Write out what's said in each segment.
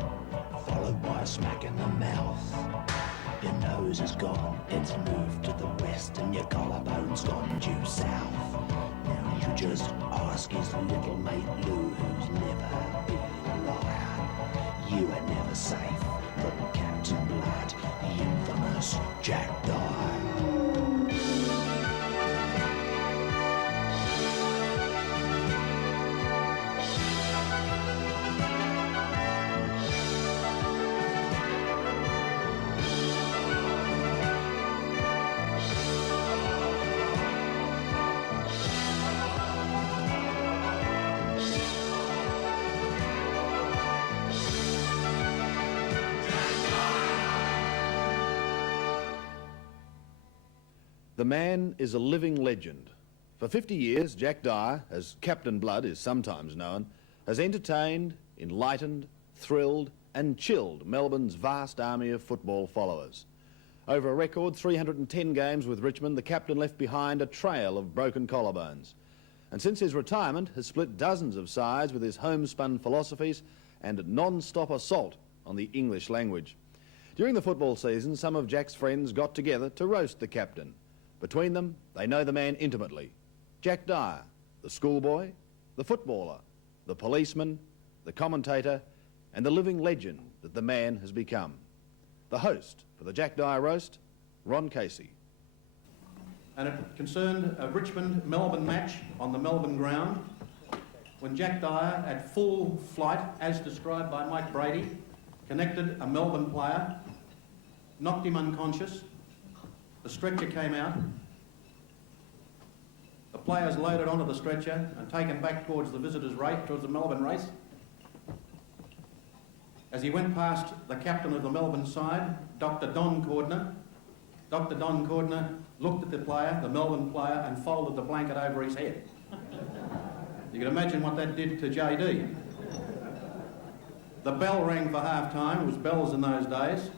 hit, followed by a smack in the mouth. Your nose is gone, it's moved to the west, and your collarbone's gone due south. Now you just ask his little mate Lou, who's never been a liar. You are never safe from Captain Blood, the infamous Jack Dyer. The man is a living legend. For 50 years, Jack Dyer, as Captain Blood is sometimes known, has entertained, enlightened, thrilled and chilled Melbourne's vast army of football followers. Over a record 310 games with Richmond, the captain left behind a trail of broken collarbones. And since his retirement, has split dozens of sides with his homespun philosophies and non-stop assault on the English language. During the football season, some of Jack's friends got together to roast the captain. Between them, they know the man intimately. Jack Dyer, the schoolboy, the footballer, the policeman, the commentator, and the living legend that the man has become. The host for the Jack Dyer roast, Ron Casey. And it concerned a Richmond-Melbourne match on the Melbourne ground when Jack Dyer, at full flight, as described by Mike Brady, connected a Melbourne player, knocked him unconscious. The stretcher came out. The players loaded onto the stretcher and taken back towards the visitors' race, towards the Melbourne race. As he went past the captain of the Melbourne side, Dr. Don Cordner looked at the player, the Melbourne player, and folded the blanket over his head. You can imagine what that did to JD. The bell rang for half-time. It was bells in those days.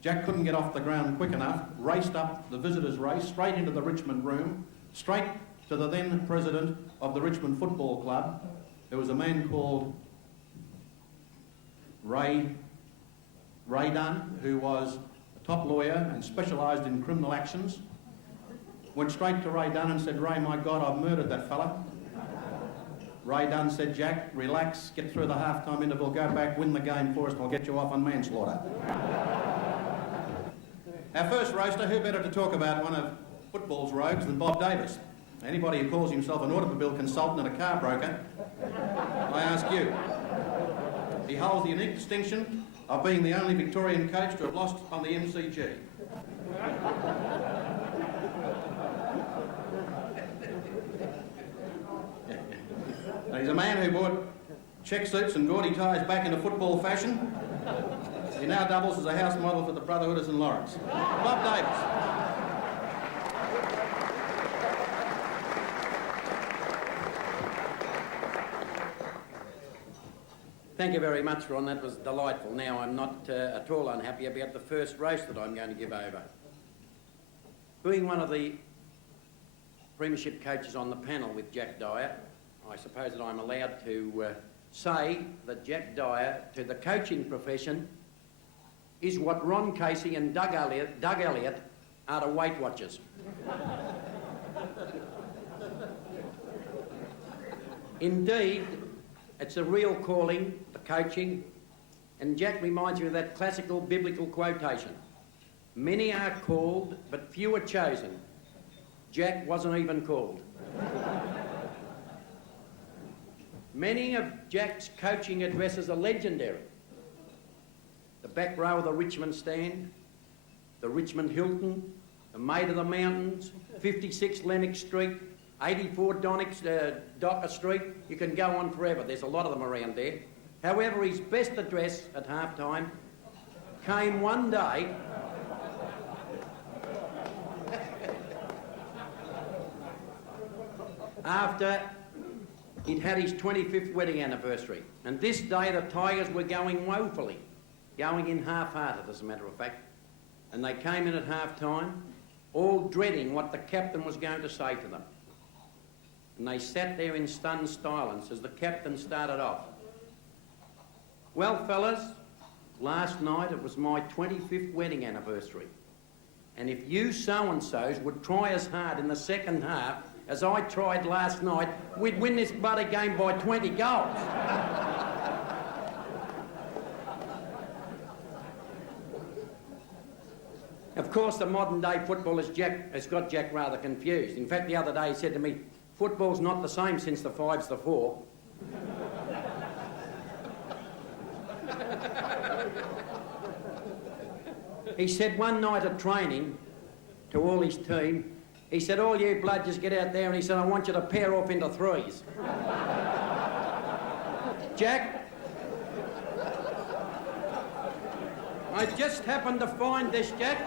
Jack couldn't get off the ground quick enough, raced up the visitors' race, straight into the Richmond room, straight to the then president of the Richmond Football Club. There was a man called Ray Dunn, who was a top lawyer and specialised in criminal actions. Went straight to Ray Dunn and said, "Ray, my God, I've murdered that fella." Ray Dunn said, "Jack, relax, get through the half-time interval, go back, win the game for us, and I'll get you off on manslaughter." Our first roaster, who better to talk about one of football's rogues than Bob Davis? Anybody who calls himself an automobile consultant and a car broker, I ask you. He holds the unique distinction of being the only Victorian coach to have lost on the MCG. He's a man who brought check suits and gaudy ties back into football fashion. He now doubles as a house model for the Brotherhood of St Lawrence. Bob Davis. Thank you very much, Ron. That was delightful. Now, I'm not at all unhappy about the first roast that I'm going to give over. Being one of the premiership coaches on the panel with Jack Dyer, I suppose that I'm allowed to say that Jack Dyer, to the coaching profession, is what Ron Casey and Doug Elliott are to Weight Watchers. Indeed, it's a real calling, the coaching, and Jack reminds me of that classical biblical quotation. Many are called, but few are chosen. Jack wasn't even called. Many of Jack's coaching addresses are legendary. The back row of the Richmond stand, the Richmond Hilton, the Maid of the Mountains, 56 Lennox Street, 84 Docker Street. You can go on forever. There's a lot of them around there. However, his best address at half-time came one day after he'd had his 25th wedding anniversary. And this day the Tigers were going woefully, going in half-hearted, as a matter of fact. And they came in at half-time, all dreading what the captain was going to say to them. And they sat there in stunned silence as the captain started off. Well, fellas, last night it was my 25th wedding anniversary. And if you so-and-sos would try as hard in the second half as I tried last night, we'd win this bloody game by 20 goals. Of course, the modern-day football has got Jack rather confused. In fact, the other day he said to me, football's not the same since the 5's the 4. He said one night at training to all his team, he said, all you blood just get out there, and he said, I want you to pair off into 3s. Jack, I just happened to find this, Jack.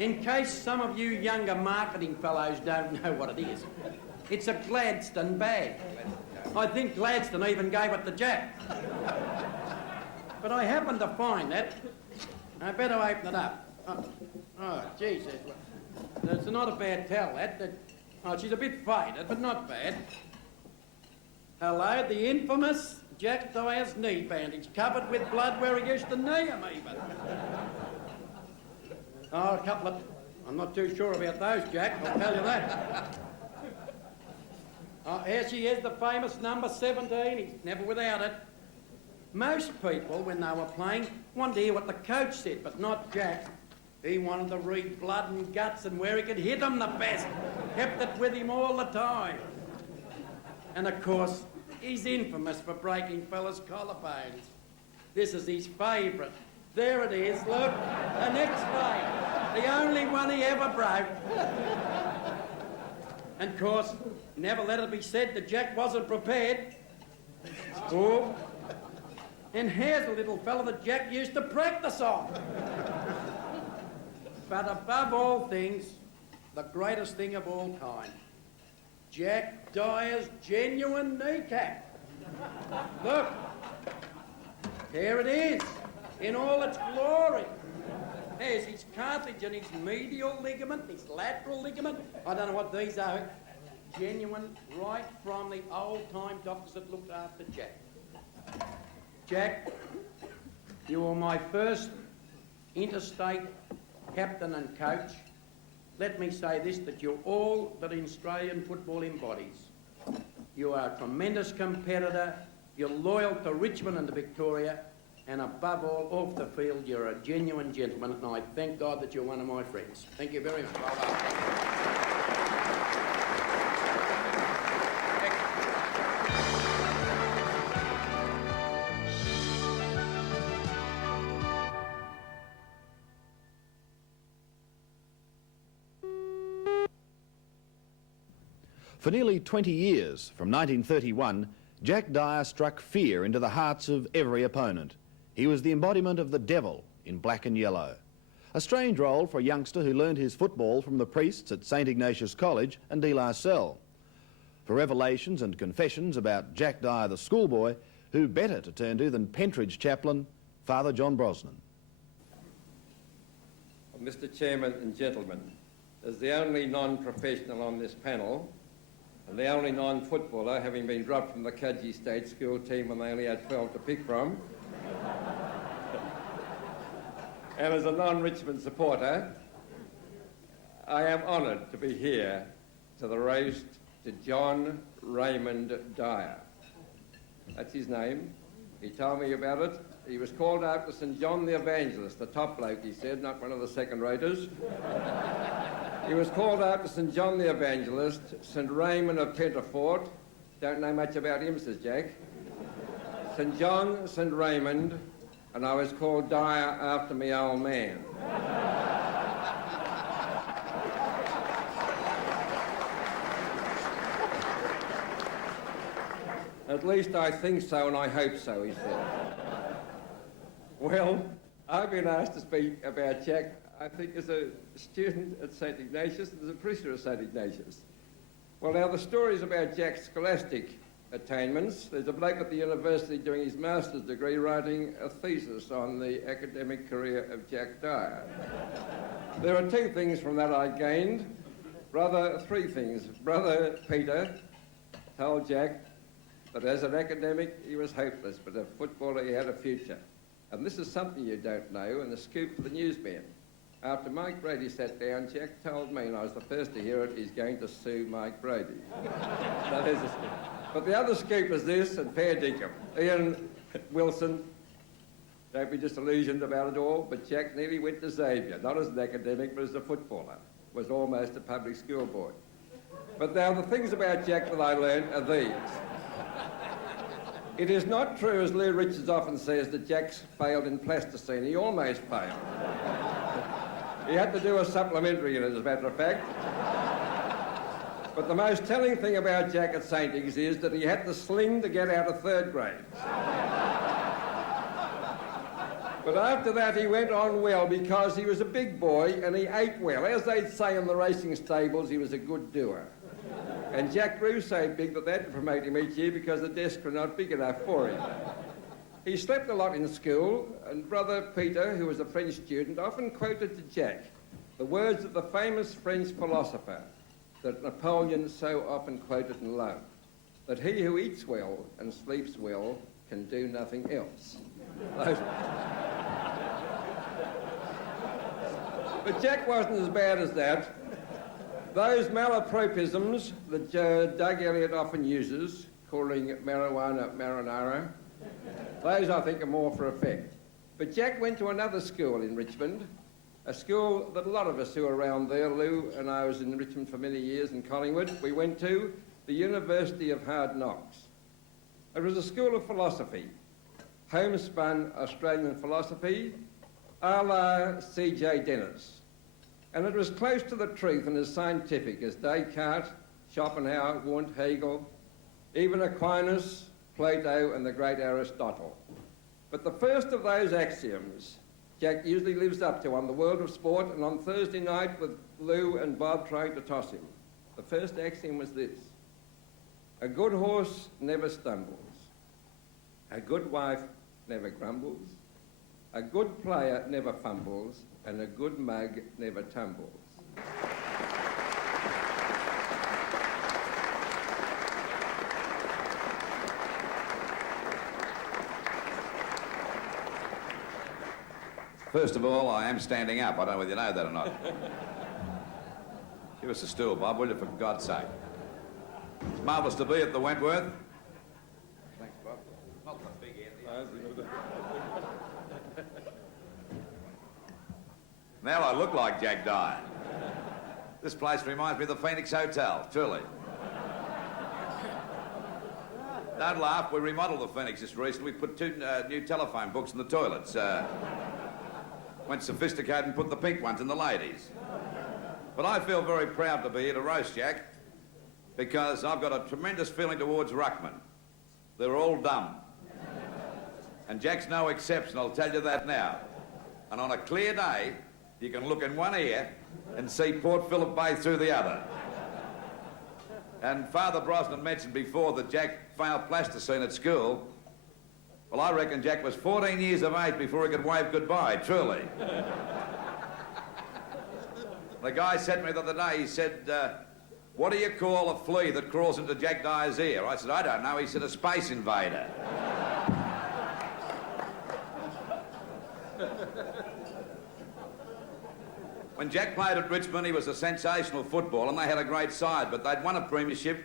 In case some of you younger marketing fellows don't know what it is, it's a Gladstone bag. I think Gladstone even gave it to Jack. But I happened to find that. I better open it up. Oh, Jesus. It's not a bad towel, that. Oh, she's a bit faded, but not bad. Hello, the infamous Jack Dyer's knee bandage, covered with blood where he used to knee him even. Oh, a couple of... I'm not too sure about those, Jack, I'll tell you that. Oh, here she is, the famous number 17. He's never without it. Most people, when they were playing, wanted to hear what the coach said, but not Jack. He wanted to read blood and guts and where he could hit them the best. Kept it with him all the time. And of course, he's infamous for breaking fellas' collarbones. This is his favourite. There it is, look. The next favourite. The only one he ever broke. And of course, never let it be said that Jack wasn't prepared. Oh. And here's a little fella that Jack used to practice on. But above all things, the greatest thing of all time, Jack Dyer's genuine kneecap. Look, here it is, in all its glory. There's his cartilage and his medial ligament, his lateral ligament. I don't know what these are. Genuine, right from the old-time doctors that looked after Jack. Jack, you were my first interstate captain and coach. Let me say this, that you're all that Australian football embodies. You are a tremendous competitor, you're loyal to Richmond and to Victoria, and above all, off the field, you're a genuine gentleman, and I thank God that you're one of my friends. Thank you very much. Well done. For nearly 20 years, from 1931, Jack Dyer struck fear into the hearts of every opponent. He was the embodiment of the devil in black and yellow. A strange role for a youngster who learned his football from the priests at St Ignatius College and De La Salle. For revelations and confessions about Jack Dyer the schoolboy, who better to turn to than Pentridge chaplain, Father John Brosnan. Mr. Chairman and gentlemen, as the only non-professional on this panel, and the only non-footballer, having been dropped from the Kudgee State School team when they only had 12 to pick from, and as a non-Richmond supporter, I am honoured to be here to the roast to John Raymond Dyer. That's his name. He told me about it. He was called after St John the Evangelist, the top bloke, he said, not one of the second-raters. He was called after St John the Evangelist, St Raymond of Pentafort. Don't know much about him, says Jack. St John, St Raymond, and I was called Dyer after me old man. At least I think so and I hope so, he said. Well, I've been asked to speak about Jack, I think, as a student at St Ignatius and as a priest at St Ignatius. Well, now, the stories about Jack's scholastic attainments, there's a bloke at the university doing his master's degree writing a thesis on the academic career of Jack Dyer. There are two things from that I gained, rather three things. Brother Peter told Jack that as an academic he was hopeless, but a footballer he had a future. And this is something you don't know, and a scoop for the newsmen. After Mike Brady sat down, Jack told me, and I was the first to hear it, he's going to sue Mike Brady. So there's a scoop. But the other scoop is this, and fair dinkum. Ian Wilson, don't be disillusioned about it all, but Jack nearly went to Xavier, not as an academic, but as a footballer. Was almost a public school boy. But now the things about Jack that I learned are these. It is not true, as Lou Richards often says, that Jack's failed in plasticine. He almost failed. He had to do a supplementary in it, as a matter of fact. But the most telling thing about Jack at St. Iggs is that he had the sling to get out of third grade. But after that he went on well because he was a big boy and he ate well. As they'd say in the racing stables, he was a good doer. And Jack grew so big that they had to promote him each year because the desks were not big enough for him. He slept a lot in school, and brother Peter, who was a French student, often quoted to Jack the words of the famous French philosopher that Napoleon so often quoted and loved, that he who eats well and sleeps well can do nothing else. But Jack wasn't as bad as that. Those malapropisms that Doug Elliott often uses, calling marijuana marinara, those I think are more for effect. But Jack went to another school in Richmond, a school that a lot of us who were around there, Lou and I was in Richmond for many years in Collingwood, we went to the University of Hard Knocks. It was a school of philosophy, homespun Australian philosophy, a la C.J. Dennis. And it was close to the truth and as scientific as Descartes, Schopenhauer, Wundt, Hegel, even Aquinas, Plato and the great Aristotle. But the first of those axioms Jack usually lives up to on the world of sport, and on Thursday night with Lou and Bob trying to toss him. The first axiom was this: a good horse never stumbles, a good wife never grumbles, a good player never fumbles, and a good mug never tumbles. First of all, I am standing up. I don't know whether you know that or not. Give us a stool, Bob, will you, for God's sake. It's marvellous to be at the Wentworth. Thanks, Bob. Not the big end. Now I look like Jack Dyer. This place reminds me of the Phoenix Hotel, truly. Don't laugh, we remodeled the Phoenix just recently. We put 2 new telephone books in the toilets. Went sophisticated and put the pink ones in the ladies. But I feel very proud to be here to roast Jack because I've got a tremendous feeling towards ruckmen. They're all dumb. And Jack's no exception, I'll tell you that now. And on a clear day, you can look in one ear and see Port Phillip Bay through the other. And Father Brosnan mentioned before that Jack failed plasticine at school. Well, I reckon Jack was 14 years of age before he could wave goodbye, truly. The guy said to me the other day, he said, what do you call a flea that crawls into Jack Dyer's ear? I said, I don't know. He said, a space invader. When Jack played at Richmond, he was a sensational footballer, and they had a great side, but they'd won a premiership.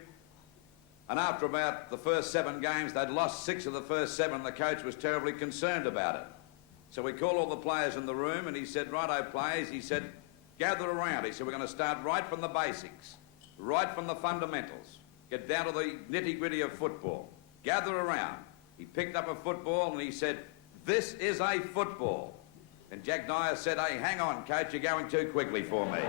And after about the first 7 games, they'd lost 6 of the first 7, and the coach was terribly concerned about it. So we called all the players in the room, and he said, righto, players, he said, gather around. He said, we're going to start right from the basics, right from the fundamentals, get down to the nitty-gritty of football. Gather around. He picked up a football, and he said, this is a football. And Jack Dyer said, hey, hang on, coach, you're going too quickly for me.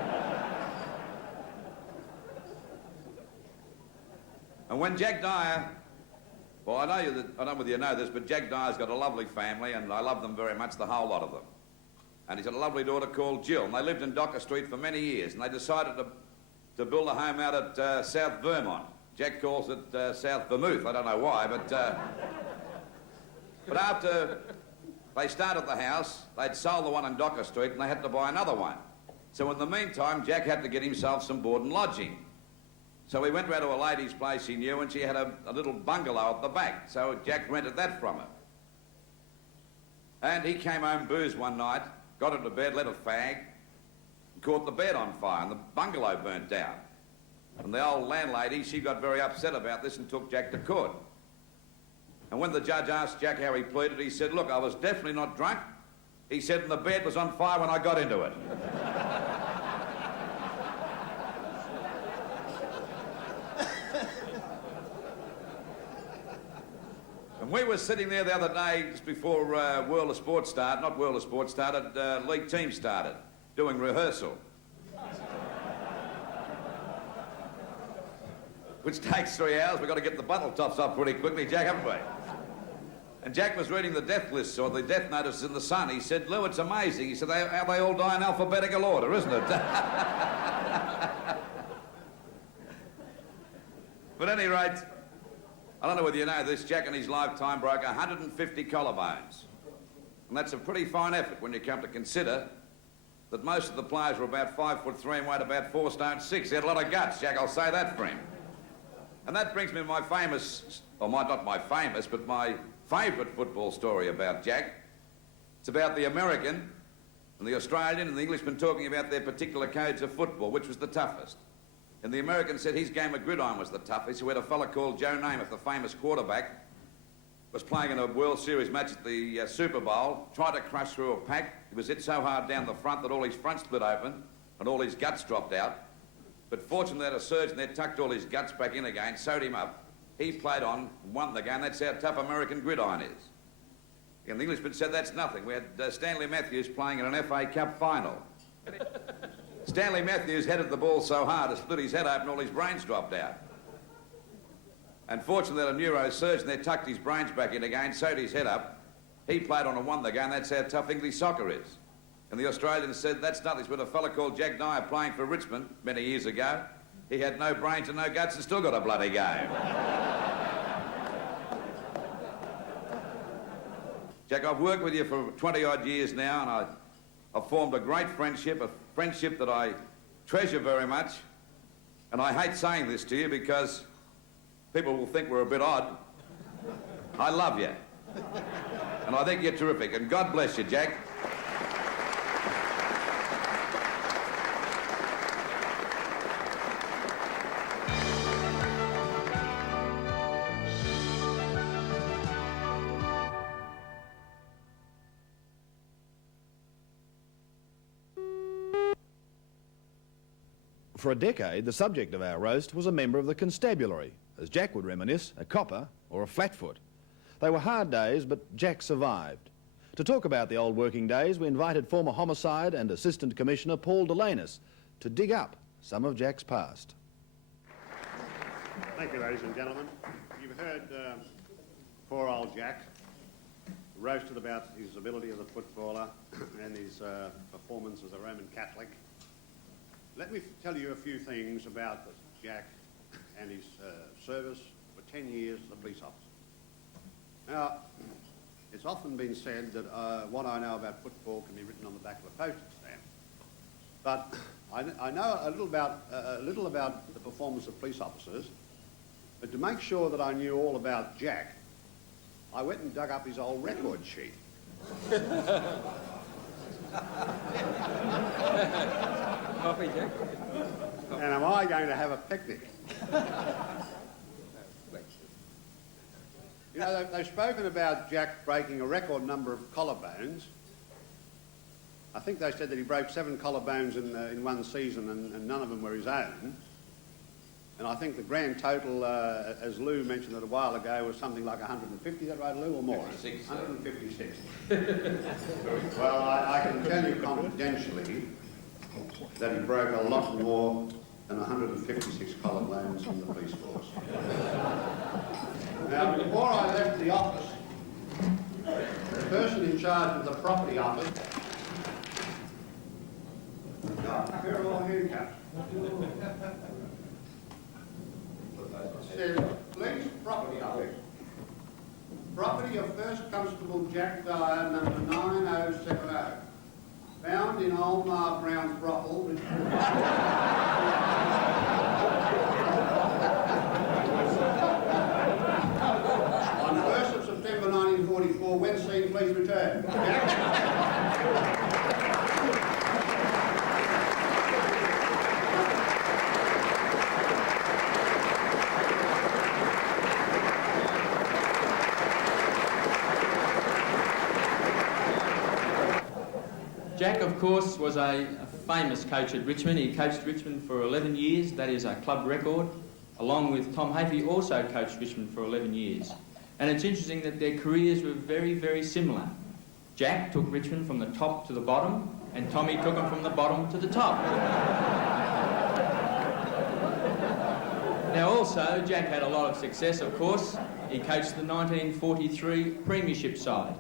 And when Jack Dyer, well, I don't know whether you know this, but Jack Dyer's got a lovely family, and I love them very much, the whole lot of them. And he's got a lovely daughter called Jill, and they lived in Docker Street for many years, and they decided to build a home out at South Vermont. Jack calls it South Vermouth, I don't know why, but after they started the house, they'd sold the one in Docker Street, and they had to buy another one. So in the meantime, Jack had to get himself some board and lodging. So we went round to a lady's place he knew, and she had a little bungalow at the back. So Jack rented that from her. And he came home boozed one night, got into bed, lit a fag, and caught the bed on fire, and the bungalow burnt down. And the old landlady, she got very upset about this and took Jack to court. And when the judge asked Jack how he pleaded, he said, look, I was definitely not drunk. He said, and the bed was on fire when I got into it. And we were sitting there the other day, just before World of Sport started, not World of Sport started, league team started, doing rehearsal. Which takes 3 hours. We've got to get the bottle tops up pretty quickly, Jack, haven't we? And Jack was reading the death lists or the death notices in the Sun. He said, Lou, it's amazing. He said, how they all die in alphabetical order, isn't it? But at any rate, I don't know whether you know this, Jack in his lifetime broke 150 collarbones. And that's a pretty fine effort when you come to consider that most of the players were about 5'3" and weighed about 4 stone 6. He had a lot of guts, Jack, I'll say that for him. And that brings me to my famous, or not my famous, but my favourite football story about Jack. It's about the American and the Australian and the Englishman talking about their particular codes of football, which was the toughest. And the American said his game of gridiron was the toughest. He had a fella called Joe Namath, the famous quarterback, was playing in a World Series match at the Super Bowl, tried to crush through a pack. He was hit so hard down the front that all his front split open and all his guts dropped out. But fortunately, they had a surgeon there, tucked all his guts back in again, sewed him up. He played on, won the game. That's how tough American gridiron is. And the Englishman said that's nothing. We had Stanley Matthews playing in an FA Cup final. Stanley Matthews headed the ball so hard, it split his head open, all his brains dropped out. And fortunately, a neurosurgeon there tucked his brains back in again, sewed his head up. He played on and won the game. That's how tough English soccer is. And the Australians said, that's nothing. But a fella called Jack Dyer playing for Richmond many years ago. He had no brains and no guts and still got a bloody game. Jack, I've worked with you for 20-odd years now, and I've formed a great friendship, a friendship that I treasure very much. And I hate saying this to you because people will think we're a bit odd. I love you. And I think you're terrific. And God bless you, Jack. For a decade, the subject of our roast was a member of the constabulary, as Jack would reminisce, a copper or a flatfoot. They were hard days, but Jack survived. To talk about the old working days, we invited former Homicide and Assistant Commissioner Paul Delanus to dig up some of Jack's past. Thank you, ladies and gentlemen. You've heard poor old Jack roasted about his ability as a footballer and his performance as a Roman Catholic. Let me tell you a few things about Jack and his service for 10 years as a police officer. Now, it's often been said that what I know about football can be written on the back of a postage stamp. But I know a little about the performance of police officers, but to make sure that I knew all about Jack, I went and dug up his old record sheet. Coffee, Jack? And am I going to have a picnic? You know, they've spoken about Jack breaking a record number of collarbones. I think they said that he broke 7 collarbones in one season and none of them were his own. And I think the grand total, as Lou mentioned it a while ago, was something like 150, is that right, Lou, or more? 156. Well, I can tell you confidentially that he broke a lot more than 156 collarbones in the police force. Now, before I left the office, the person in charge of the property office, here are all handcuffs. Says, police property office. Property of First Constable Jack Dyer, number 9070. Found in Old Ma Brown's brothel, which please return? Jack, of course, was a famous coach at Richmond. He coached Richmond for 11 years. That is a club record. Along with Tom Hafey, also coached Richmond for 11 years. And it's interesting that their careers were very, very similar. Jack took Richmond from the top to the bottom, and Tommy took them from the bottom to the top. Now also, Jack had a lot of success, of course. He coached the 1943 Premiership side.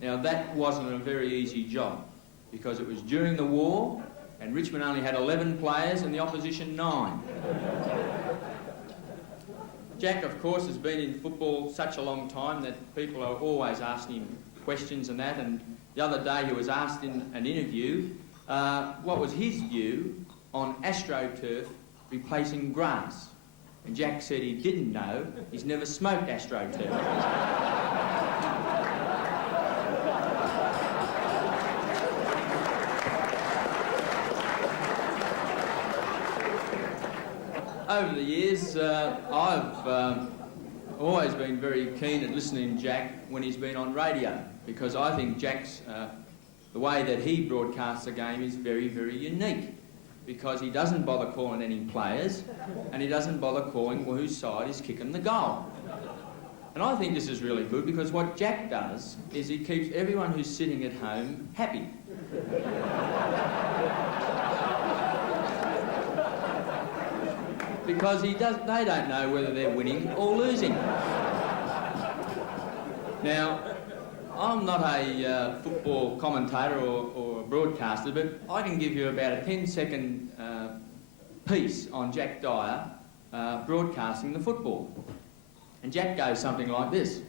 Now that wasn't a very easy job, because it was during the war, and Richmond only had 11 players and the opposition 9. Jack, of course, has been in football such a long time that people are always asking him questions and that, and the other day he was asked in an interview what was his view on AstroTurf replacing grass. And Jack said he didn't know, he's never smoked AstroTurf. Over the years, I've always been very keen at listening to Jack when he's been on radio, because I think Jack's, the way that he broadcasts the game is very, very unique, because he doesn't bother calling any players, and he doesn't bother calling whose side is kicking the goal. And I think this is really good, because what Jack does is he keeps everyone who's sitting at home happy. Because they don't know whether they're winning or losing. Now, I'm not a football commentator or a broadcaster, but I can give you about a 10-second piece on Jack Dyer broadcasting the football. And Jack goes something like this.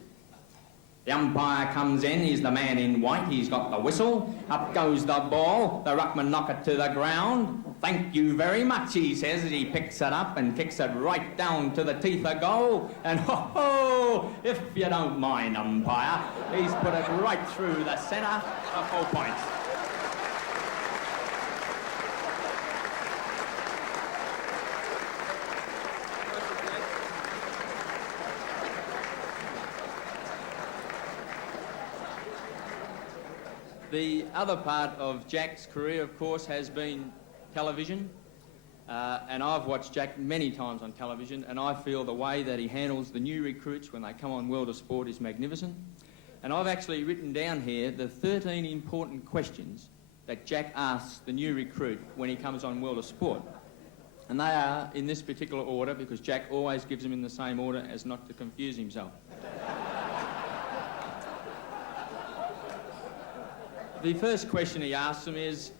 The umpire comes in, he's the man in white, he's got the whistle, up goes the ball, the ruckman knock it to the ground. Thank you very much, he says, as he picks it up and kicks it right down to the teeth of goal. And ho-ho, if you don't mind, umpire, he's put it right through the centre for 4 points. The other part of Jack's career, of course, has been television. And I've watched Jack many times on television, and I feel the way that he handles the new recruits when they come on World of Sport is magnificent. And I've actually written down here the 13 important questions that Jack asks the new recruit when he comes on World of Sport. And they are in this particular order, because Jack always gives them in the same order as not to confuse himself. The first question he asks them is,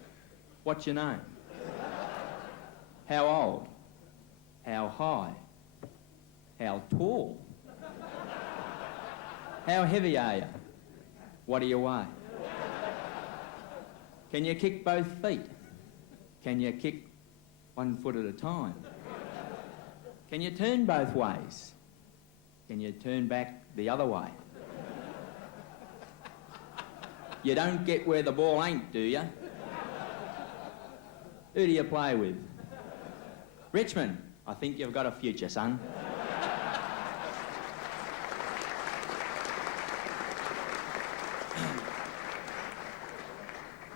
what's your name? How old? How high? How tall? How heavy are you? What do you weigh? Can you kick both feet? Can you kick 1 foot at a time? Can you turn both ways? Can you turn back the other way? You don't get where the ball ain't, do you? Who do you play with? Richmond. I think you've got a future, son.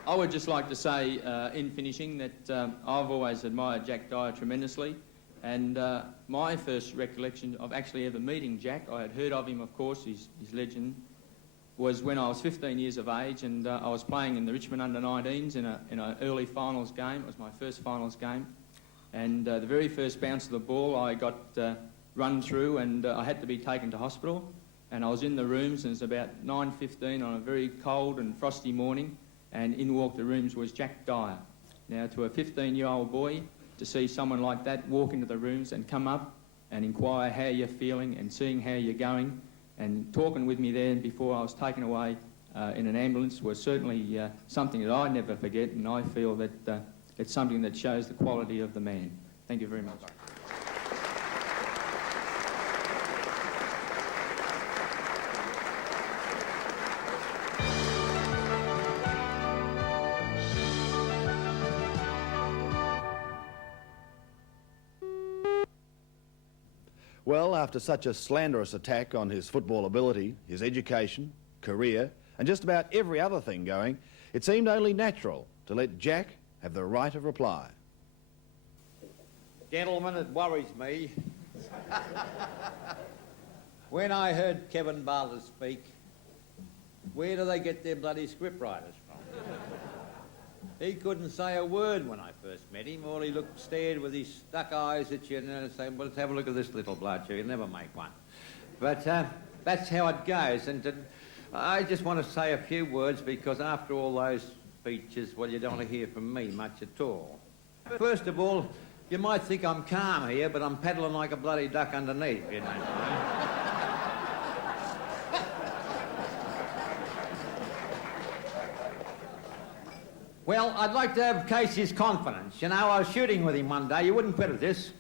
I would just like to say, in finishing, that I've always admired Jack Dyer tremendously, and my first recollection of actually ever meeting Jack, I had heard of him, of course, his legend, was when I was 15 years of age, and I was playing in the Richmond under-19s in an early finals game. It was my first finals game, and the very first bounce of the ball I got run through, and I had to be taken to hospital, and I was in the rooms, and it was about 9:15 on a very cold and frosty morning, and in walked the rooms was Jack Dyer. Now, to a 15-year-old boy, to see someone like that walk into the rooms and come up and inquire how you're feeling and seeing how you're going, and talking with me there before I was taken away in an ambulance was certainly something that I never forget, and I feel that it's something that shows the quality of the man. Thank you very much. Well, after such a slanderous attack on his football ability, his education, career, and just about every other thing going, it seemed only natural to let Jack have the right of reply. Gentlemen, it worries me. When I heard Kevin Bartlett speak, where do they get their bloody scriptwriters from? He couldn't say a word when I first met him. All he stared with his stuck eyes at you and saying, well, let's have a look at this little bloke. He'll never make one. But that's how it goes. And I just want to say a few words because after all those speeches, well, you don't want to hear from me much at all. First of all, you might think I'm calm here, but I'm paddling like a bloody duck underneath, you know. Well, I'd like to have Casey's confidence. You know, I was shooting with him one day. You wouldn't credit this.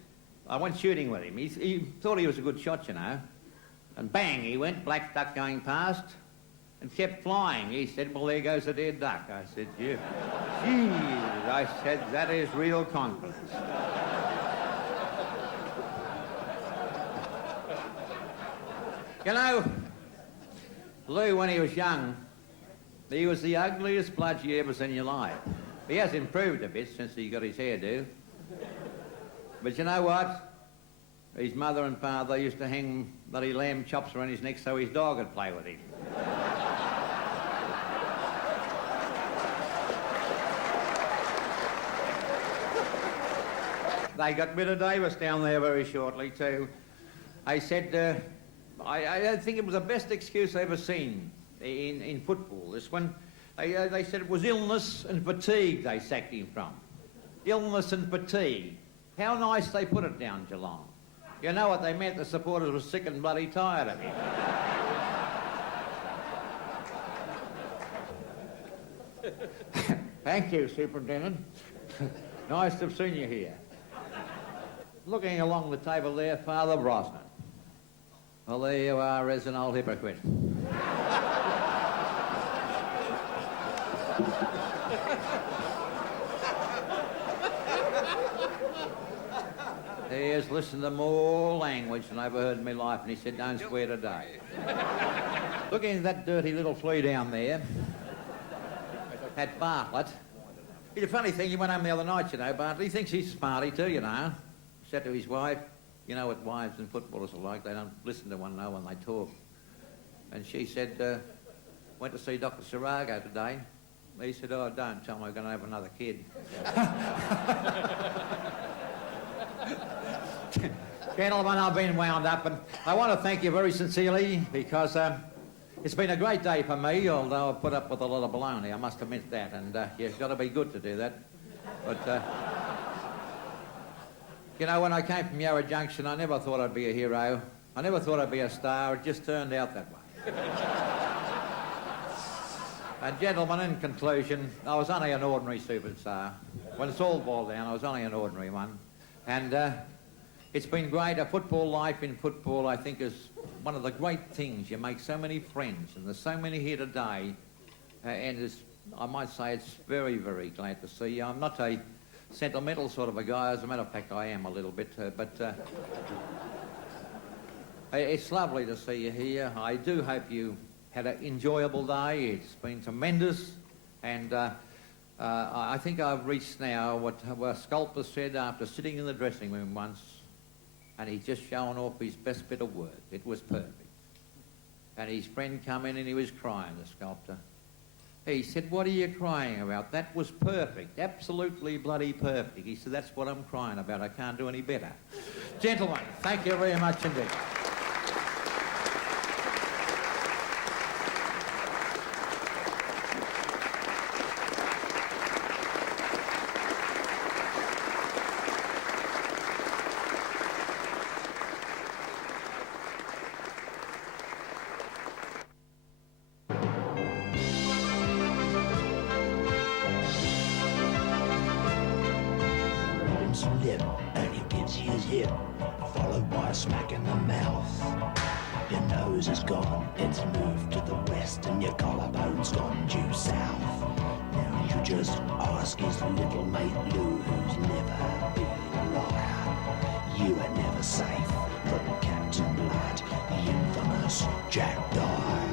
I went shooting with him. He thought he was a good shot, you know. And bang, he went, black duck going past, and kept flying. He said, well, there goes a dead duck. I said, yeah. Gee, I said, that is real confidence. You know, Lou, when he was young, he was the ugliest blood you ever seen in your life. He has improved a bit since he got his hairdo. But you know what? His mother and father used to hang bloody lamb chops around his neck so his dog would play with him. They got rid of Davis down there very shortly too. I said, I think it was the best excuse I ever seen in football. This one, they said it was illness and fatigue they sacked him from. Illness and fatigue. How nice they put it down, Geelong. You know what they meant? The supporters were sick and bloody tired of him. Thank you, Superintendent. Nice to have seen you here. Looking along the table there, Father Brosnan. Well, there you are as an old hypocrite. He has listened to more language than I've ever heard in my life, and he said, don't swear today. Looking at that dirty little flea down there, at Bartlett. The funny thing, he went home the other night, you know, Bartlett. He thinks he's smarty too, you know. Said to his wife, you know what wives and footballers are like, they don't listen to one another when they talk. And she said, went to see Dr. Sarago today. He said, oh, don't tell me we're going to have another kid. Gentlemen, I've been wound up, and I want to thank you very sincerely because it's been a great day for me, although I've put up with a lot of baloney, I must admit that, and you've got to be good to do that. But, you know, when I came from Yarra Junction, I never thought I'd be a hero. I never thought I'd be a star. It just turned out that way. And gentlemen, in conclusion, I was only an ordinary superstar. When it's all boiled down, I was only an ordinary one. And it's been great. A football life in football, I think, is one of the great things. You make so many friends, and there's so many here today. And I might say it's very, very glad to see you. I'm not a sentimental sort of a guy. As a matter of fact, I am a little bit. But it's lovely to see you here. I do hope you had an enjoyable day. It's been tremendous. And I think I've reached now what a sculptor said after sitting in the dressing room once, and he's just shown off his best bit of work. It was perfect. And his friend come in and he was crying, the sculptor. He said, what are you crying about? That was perfect, absolutely bloody perfect. He said, that's what I'm crying about. I can't do any better. Gentlemen, thank you very much indeed. Lip, and he gives you his hip, followed by a smack in the mouth. Your nose is gone, it's moved to the west, and your collarbone's gone due south. Now you just ask his little mate Lou, who's never been a liar. You are never safe from Captain Jack Dyer.